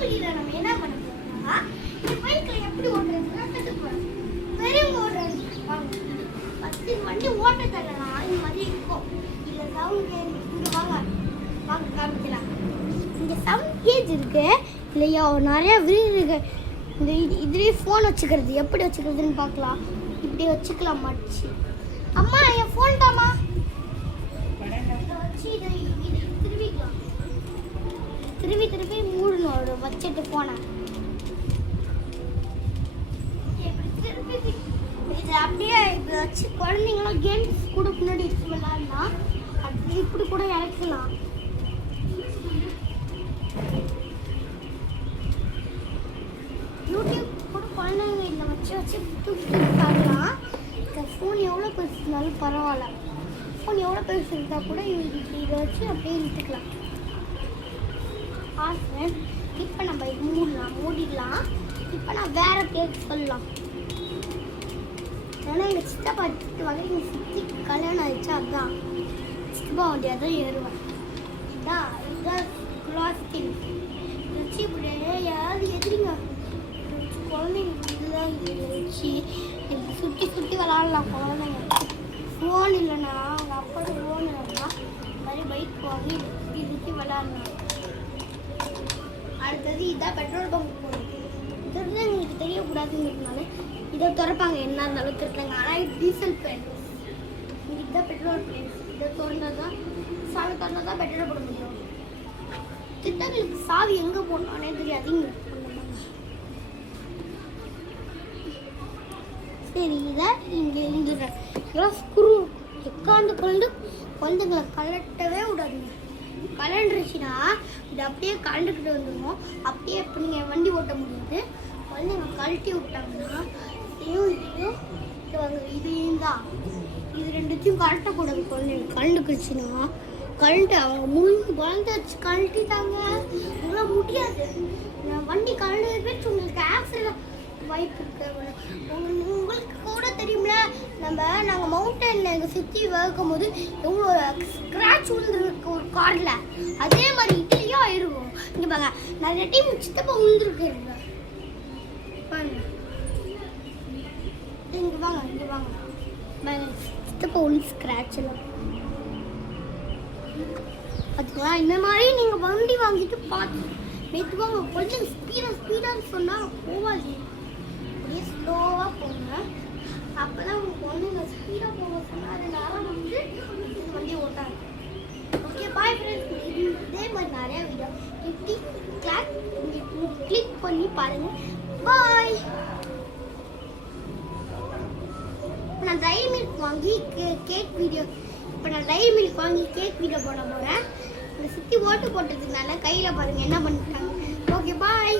வெளியில நம்ம என்ன பண்ண போறோம்னா இந்த பைக்ல எப்படி ஓட்டுறதுன்னா கத்துக்கலாம். வெறும் ஓடுறது பத்து வண்டி ஓட்ட தரலாம் இந்த மாதிரி இருக்கும். இல்ல சவுண்ட் இங்க வாங்க காமிக்கலாம். இங்க சவுண்ட் கேஜ் இருக்கு இல்லையா, நிறைய விரிவு இருக்கு. இந்த இதுலேயே ஃபோன் வச்சுக்கிறது எப்படி வச்சுக்கிறதுன்னு பார்க்கலாம். இப்படி வச்சுக்கலாம் மடிச்சு. அம்மா என் ஃபோன் தாம்மா. இதை வச்சு இதை திருவிக்கலாம். திருப்பி மூடணும் ஒரு வச்சுட்டு ஃபோனை. இப்படி திருப்பி இதை அப்படியே இப்படி வச்சு குழந்தைங்களாம் கேம்ஸ் கூட முன்னாடி வச்சு விளையாடனா அது இப்படி கூட இறக்கலாம். யூடியூப் கூட குழந்தைங்க இதில் வச்சு தூக்கி பார்க்கலாம். இந்த ஃபோன் எவ்வளோ பெருசு இருந்தாலும் பரவாயில்ல. ஃபோன் எவ்வளோ பெருசு இருந்தால் கூட இதை வச்சு அப்படியே இழுத்துக்கலாம். இப்போ நம்ம இது மூடிடலாம். இப்போ நான் வேற கேக் சொல்லலாம். ஏன்னா எங்கள் சித்தப்பா திட்டுவாங்க, எங்கள் சித்தி கல்யாணம் ஆயிடுச்சு. அதுதான் சித்தப்பா வண்டியாக தான் ஏறுவேன். இதுதான் கிளாஸ் திங் வச்சு இப்படியே யாராவது எதிரிங்க குழந்தைங்க இதுதான் இதில் வச்சு சுற்றி விளாடலாம். குழந்தைங்க ஃபோன் இல்லைன்னா அவங்க அப்பா ஃபோன் இல்லைன்னா இந்த மாதிரி பைக் வாங்கி சுற்றி விளாட்லாம். அடுத்தது இதான் பெட்ரோல் பங்க் போகணும். இது வந்து எங்களுக்கு தெரியக்கூடாதுங்கிறதுனால இதை திறப்பாங்க. என்ன இருந்தாலும் திறப்பாங்க. ஆனால் இது டீசல் பிளேஸ். இதுதான் பெட்ரோல் பிளேஸ். இதை திறந்தால் தான் சாவி திறந்தால் தான் பெட்ரோல் போட முடியும். திட்டங்களுக்கு சாவி எங்கே போடணும்னே தெரியாது. இங்கே சரி, இதை இங்கே எழுந்துடுறேன். ஸ்க்ரூ உட்காந்து குழந்தைங்களை கலட்டவே விடாதுங்க. கலண்டுருச்சுன்னா இது அப்படியே கலண்டுக்கிட்டு வந்துடும். அப்படியே இப்போ நீங்கள் வண்டி ஓட்ட முடியாது. குழந்தைங்க கழட்டி விட்டாங்கன்னா இதையும் தான் இது ரெண்டுத்தையும் கழட்டக்கூடாது. குழந்தைங்க கலண்டுக்குச்சுன்னா கழட்டு அவங்க முழுந்து குழந்தை வச்சு கழட்டிட்டாங்க. உங்களால் முடியாது. வண்டி கலண்டு உங்களுக்கு ஆக்சிடென்ட் வாய்ப்பு இருக்கு. உங்களுக்கு கூட தெரியும்ல, நாங்கள் மவுண்டனில் எங்கள் சுற்றி வகுக்கும் போது எவ்வளோ ஸ்க்ராட்ச் விழுந்துருக்கு ஒரு காரில். அதே மாதிரி இதுலேயும் ஆயிருக்கும். இங்கே பாங்க, நிறைய டைம் சித்தப்பா விழுந்துருக்கு. பாருங்க, இங்கே வாங்க சித்தப்பா விழுந்து ஸ்க்ராட்ச் எல்லாம். அதுக்கெல்லாம் இந்த மாதிரி நீங்கள் வண்டி வாங்கிட்டு பார்த்து மெதுவாங்க. கொஞ்சம் ஸ்பீடாக சொன்னால் போவாது. அப்படியே ஸ்லோவாக போங்க. அப்போ தான் உங்களுக்கு குழந்தைங்க ஸ்பீடாக போக சொன்னால் அதனால வந்து வண்டி ஓட்டாங்க. Okay, bye friends. இதே மாதிரி நிறையா வீடியோ கிளிக் பண்ணி பாருங்கள். பாய். இப்போ நான் டைரி மில்க் வாங்கி கேக் வீடியோ போட போகிறேன். இந்த சுற்றி ஓட்டு போட்டதுனால கையில் பாருங்கள் என்ன பண்ணிட்டாங்க. ஓகே, பாய்.